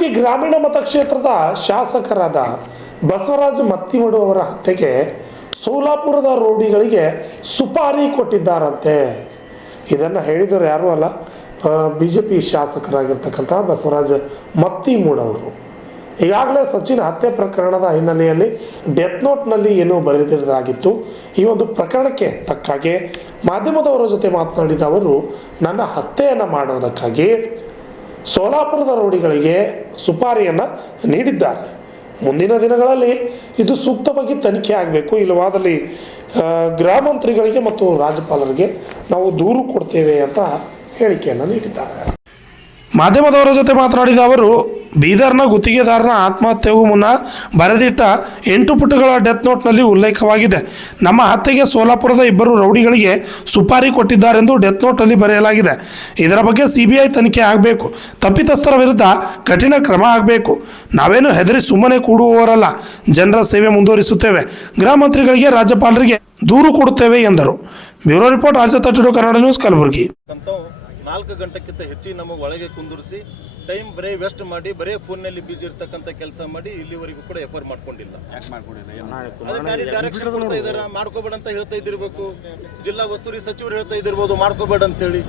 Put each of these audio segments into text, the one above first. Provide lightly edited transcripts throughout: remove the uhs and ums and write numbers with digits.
ಕಲಬುರಗಿ ಗ್ರಾಮೀಣ ಮತಕ್ಷೇತ್ರದ ಶಾಸಕರಾದ ಬಸವರಾಜ ಮತ್ತಿಮಡು ಅವರ ಹತ್ಯೆಗೆ ಸೋಲಾಪುರದ ರೌಡಿಗಳಿಗೆ ಸುಪಾರಿ ಕೊಟ್ಟಿದ್ದಾರಂತೆ. ಇದನ್ನು ಹೇಳಿದರು ಯಾರೂ ಅಲ್ಲ, BJP ಶಾಸಕರಾಗಿರ್ತಕ್ಕಂಥ ಬಸವರಾಜ ಮತ್ತಿಮೂಡ್ ಅವರು. ಈಗಾಗಲೇ ಸಚಿನ್ ಹತ್ಯೆ ಪ್ರಕರಣದ ಹಿನ್ನೆಲೆಯಲ್ಲಿ ಡೆತ್ ನೋಟ್ನಲ್ಲಿ ಏನೋ ಬರೆದಿರೋದಾಗಿತ್ತು. ಈ ಒಂದು ಪ್ರಕರಣಕ್ಕೆ ತಕ್ಕಾಗೆ ಮಾಧ್ಯಮದವರ ಜೊತೆ ಮಾತನಾಡಿದ ಅವರು, ನನ್ನ ಹತ್ಯೆಯನ್ನು ಮಾಡೋದಕ್ಕಾಗಿ ಸೋಲಾಪುರದ ರೌಡಿಗಳಿಗೆ ಸುಪಾರಿಯನ್ನು ನೀಡಿದ್ದಾರೆ. ಮುಂದಿನ ದಿನಗಳಲ್ಲಿ ಇದು ಸೂಕ್ತವಾಗಿ ತನಿಖೆ ಆಗಬೇಕು, ಇಲ್ಲವಾದಲ್ಲಿ ಗೃಹ ಮಂತ್ರಿಗಳಿಗೆ ಮತ್ತು ರಾಜ್ಯಪಾಲರಿಗೆ ನಾವು ದೂರು ಕೊಡ್ತೇವೆ ಅಂತ ಹೇಳಿಕೆಯನ್ನು ನೀಡಿದ್ದಾರೆ. ಮಾಧ್ಯಮದವರ ಜೊತೆ ಮಾತನಾಡಿದ ಅವರು, ಬೀದರ್ನ ಗುತ್ತಿಗೆದಾರನ ಆತ್ಮಹತ್ಯೆಗೂ ಮುನ್ನ ಬರೆದಿಟ್ಟ 8 ಪುಟಗಳ ಡೆತ್ ನೋಟ್ನಲ್ಲಿ ಉಲ್ಲೇಖವಾಗಿದೆ. ನಮ್ಮ ಹತ್ಯೆಗೆ ಸೋಲಾಪುರದ ಇಬ್ಬರು ರೌಡಿಗಳಿಗೆ ಸುಪಾರಿ ಕೊಟ್ಟಿದ್ದಾರೆಂದು ಡೆತ್ ನೋಟ್ನಲ್ಲಿ ಬರೆಯಲಾಗಿದೆ. ಇದರ ಬಗ್ಗೆ CBI ತನಿಖೆ ಆಗಬೇಕು. ತಪ್ಪಿತಸ್ಥರ ವಿರುದ್ಧ ಕಠಿಣ ಕ್ರಮ ಆಗಬೇಕು. ನಾವೇನು ಹೆದರಿ ಸುಮ್ಮನೆ ಕೂಡುವವರಲ್ಲ. ಜನರ ಸೇವೆ ಮುಂದುವರಿಸುತ್ತೇವೆ. ಗೃಹ ಮಂತ್ರಿಗಳಿಗೆ, ರಾಜ್ಯಪಾಲರಿಗೆ ದೂರು ಕೊಡುತ್ತೇವೆ ಎಂದರು. ಬ್ಯೂರೋ ರಿಪೋರ್ಟ್, ರಾಜ್ಯ ತಟ್ಟುಡು, ಕನ್ನಡ ನ್ಯೂಸ್, ಕಲಬುರಗಿ. 4 ಗಂಟೆಗಿಂತ ಹೆಚ್ಚಿಗೆ ನಮಗೆ ಒಳಗೆ ಕುಂದಿರಿಸಿ ಟೈಮ್ ಬರೀ ವೆಸ್ಟ್ ಮಾಡಿ ಬರೀ ಫೋನ್ನಲ್ಲಿ ಬಿಜಿ ಇರ್ತಕ್ಕಂಥ ಕೆಲಸ ಮಾಡಿ ಇಲ್ಲಿವರೆಗೂ ಕೂಡ ಎಫರ್ ಮಾಡ್ಕೊಂಡಿಲ್ಲ. ಡೈರೆಕ್ಷನ್ ಕೊಡ್ತಾ ಇದ್ದಾರೆ, ಮಾಡ್ಕೋಬೇಡ ಅಂತ ಹೇಳ್ತಾ ಇದ್ದಿರ್ಬೇಕು. ಜಿಲ್ಲಾ ಉಸ್ತುವಾರಿ ಸಚಿವರು ಹೇಳ್ತಾ ಇದ್ದಿರ್ಬೋದು ಮಾಡ್ಕೋಬೇಡ ಅಂತೇಳಿ.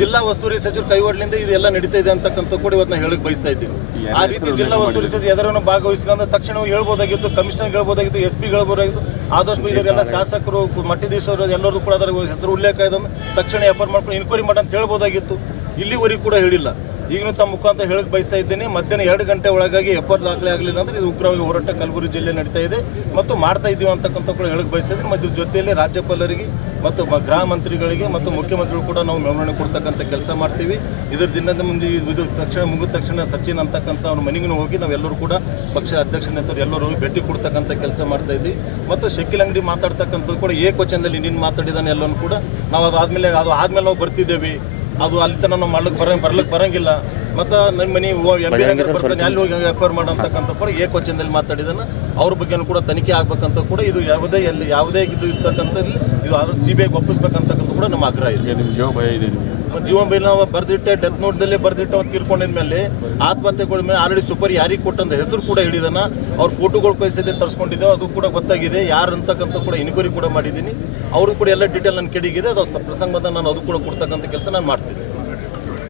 ಜಿಲ್ಲಾ ಉಸ್ತುವಾರಿ ಸಚಿವರು ಕೈವಾಡ್ಲಿಂದ ಇದೆಲ್ಲ ನಡೀತಾ ಇದೆ ಅಂತಕ್ಕಂಥ ಕೂಡ ಇವತ್ತು ಹೇಳಕ್ ಬಯಸ್ತಾ ಇದ್ದೀನಿ. ಆ ರೀತಿ ಜಿಲ್ಲಾ ಉಸ್ತುವಾರಿ ಸಚಿವರು ಎದರನ್ನು ಭಾಗವಹಿಸಿಲ್ಲ ಅಂದ್ರೆ ತಕ್ಷಣ ಹೇಳ್ಬೋದಾಗಿತ್ತು, ಕಮಿಷನರ್ ಹೇಳ್ಬೋದಾಗಿತ್ತು, SP ಹೇಳ್ಬೋದಾಗಿತ್ತು. ಆದಷ್ಟು ಇದೆಲ್ಲ ಶಾಸಕರು, ಮಟ್ಟಿದೇಶ್ವರು ಎಲ್ಲರೂ ಕೂಡ ಅದರ ಹೆಸರು ಉಲ್ಲೇಖ ಇದೆ, ತಕ್ಷಣ ಎಫರ್ ಮಾಡ್ಕೊಂಡು ಇನ್ಕ್ವೈರಿ ಮಾಡಿ ಅಂತ ಹೇಳ್ಬೋದಾಗಿತ್ತು. ಇಲ್ಲಿವರೆಗೂ ಕೂಡ ಹೇಳಿಲ್ಲ. ಈಗಲೂ ತಮ್ಮ ಮುಖಾಂತರ ಹೇಳಕ್ಕೆ ಬಯಸ್ತಾ ಇದ್ದೀನಿ, ಮಧ್ಯಾಹ್ನ 2 ಗಂಟೆ ಒಳಗಾಗಿ ಎಫರ್ ದಾಖಲೆ ಆಗಲಿಲ್ಲ ಅಂದ್ರೆ ಇದು ಉಗ್ರವಾಗಿ ಹೋರಾಟ ಕಲಬುರಗಿ ಜಿಲ್ಲೆ ನಡೀತಾ ಇದೆ ಮತ್ತು ಮಾಡ್ತಾ ಇದ್ದೀವಿ ಅಂತಕ್ಕಂಥ ಕೂಡ ಹೇಳಕ್ಕೆ ಬಯಸ್ತಾ ಇದ್ದೀನಿ. ಮತ್ತು ಜೊತೆಯಲ್ಲಿ ರಾಜ್ಯಪಾಲರಿಗೆ ಮತ್ತು ಗೃಹ ಮಂತ್ರಿಗಳಿಗೆ ಮತ್ತು ಮುಖ್ಯಮಂತ್ರಿಗಳು ಕೂಡ ನಾವು ಮೆರವಣಿಗೆ ಕೊಡ್ತಕ್ಕಂಥ ಕೆಲಸ ಮಾಡ್ತೀವಿ. ಇದರ ದಿನದ ಮುಂದೆ ಇದು ತಕ್ಷಣ ಮುಗಿದ ತಕ್ಷಣ ಸಚಿನ್ ಅಂತಕ್ಕಂಥ ಅವ್ರ ಮನೆಗೂ ಹೋಗಿ ನಾವೆಲ್ಲರೂ ಕೂಡ ಪಕ್ಷ ಅಧ್ಯಕ್ಷನೇತರು ಎಲ್ಲರೂ ಹೋಗಿ ಭೇಟಿ ಕೊಡ್ತಕ್ಕಂಥ ಕೆಲಸ ಮಾಡ್ತಾ ಇದ್ದೀವಿ. ಮತ್ತು ಶಕೀಲ್ ಅಂಗಡಿ ಮಾತಾಡ್ತಕ್ಕಂಥದ್ದು ಕೂಡ ಏಕವಚನದಲ್ಲಿ ನೀನು ಮಾತಾಡಿದಾನೆ ಎಲ್ಲನೂ ಕೂಡ ನಾವು ಆದಮೇಲೆ ನಾವು ಬರ್ತಿದ್ದೇವೆ. ಅದು ಅಲ್ಲಿ ತನಕ ನಾವು ಬರ್ಲಿಕ್ಕೆ ಬರಂಗಿಲ್ಲ. ಮತ್ತು ನನ್ನ ಮನೆ MP ನಗರ ಬರ್ತಾನೆ, ಅಲ್ಲಿ ಹೋಗಿ ಎಫ್ಐಆರ್ ಮಾಡೋಂತಕ್ಕಂಥ ಕೂಡ ಏಕವಚನದಲ್ಲಿ ಮಾತಾಡಿದಾನೆ. ಅವ್ರ ಬಗ್ಗೆನೂ ಕೂಡ ತನಿಖೆ ಆಗ್ಬೇಕಂತ ಕೂಡ ಇದು ಯಾವುದೇ ಇದು ಇರ್ತಕ್ಕಂಥ ಇದು CBI ಒಪ್ಪಿಸ್ಬೇಕಂತಕ್ಕಂಥ ಕೂಡ ನಮ್ಮ ಆಗ್ರಹ ಇದೆ. ಜೀವನ ಬೈಲ್ ನಾವು ಬರ್ದಿಟ್ಟೆ, ಡೆತ್ ನೋಟ್ದಲ್ಲೇ ಬರ್ದಿಟ್ಟು ಅವ್ನು ತೀರ್ಕೊಂಡಿದ್ಮೇಲೆ ಆತ್ಮಹತ್ಯೆಗಳ ಮೇಲೆ ಆಲ್ರೆಡಿ ಸುಪಾರಿ ಯಾರಿಗೆ ಕೊಟ್ಟಂತ ಹೆಸರು ಕೂಡ ಹೇಳಿದಾನ. ಅವ್ರ ಫೋಟೋಗಳು ಕಳಿಸಿದೆ ತರಿಸ್ಕೊಂಡಿದ್ದೇವೆ, ಅದು ಕೂಡ ಗೊತ್ತಾಗಿದೆ. ಯಾರು ಅಂತಕ್ಕಂಥ ಕೂಡ ಇನ್ಕ್ವೈರಿ ಕೂಡ ಮಾಡಿದ್ದೀನಿ. ಅವರು ಕೂಡ ಎಲ್ಲ ಡೀಟೇಲ್ ನನ್ನ ಕೆಡಿಗಿದೆ. ಅದು ಪ್ರಸಂಗದ ನಾನು ಅದು ಕೂಡ ಕೊಡ್ತಕ್ಕಂಥ ಕೆಲಸ ನಾನು ಮಾಡ್ತೀನಿ.